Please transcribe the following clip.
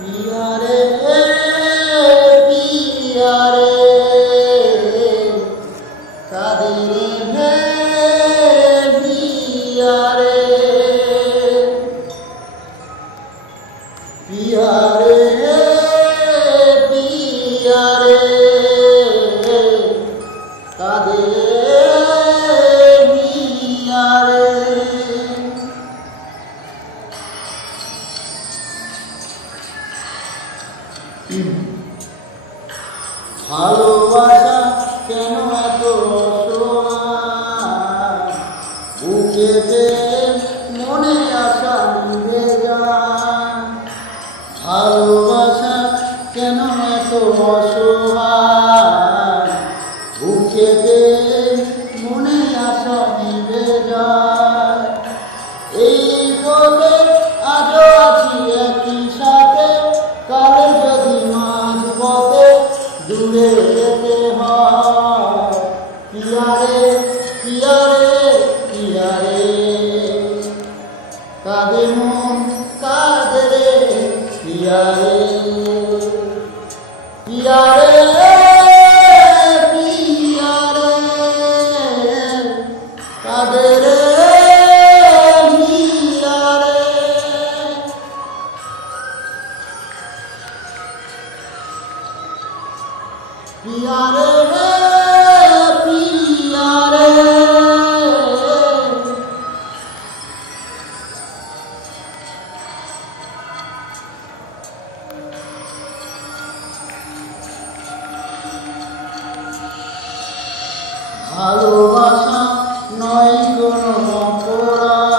पिया रे कादे रे पिया रे पिया रे कादे पिया रे ভালোবাসা কেন এত অসহায় বুকেতে মনে আশা নিভে যায় ভালোবাসা কেন এত অসহায় বুকেতে মনে আশা নিভে যায় এই পথে আজও আছি একই সাথে কালে যদি মাঝ পথে দূরে যেতে হয় পিয়া রে কাঁদে মন কাঁদে রে পিয়া রে কাঁদে রে पिया रे पिया रे ভালোবাসা নয় কোনো অপরাধ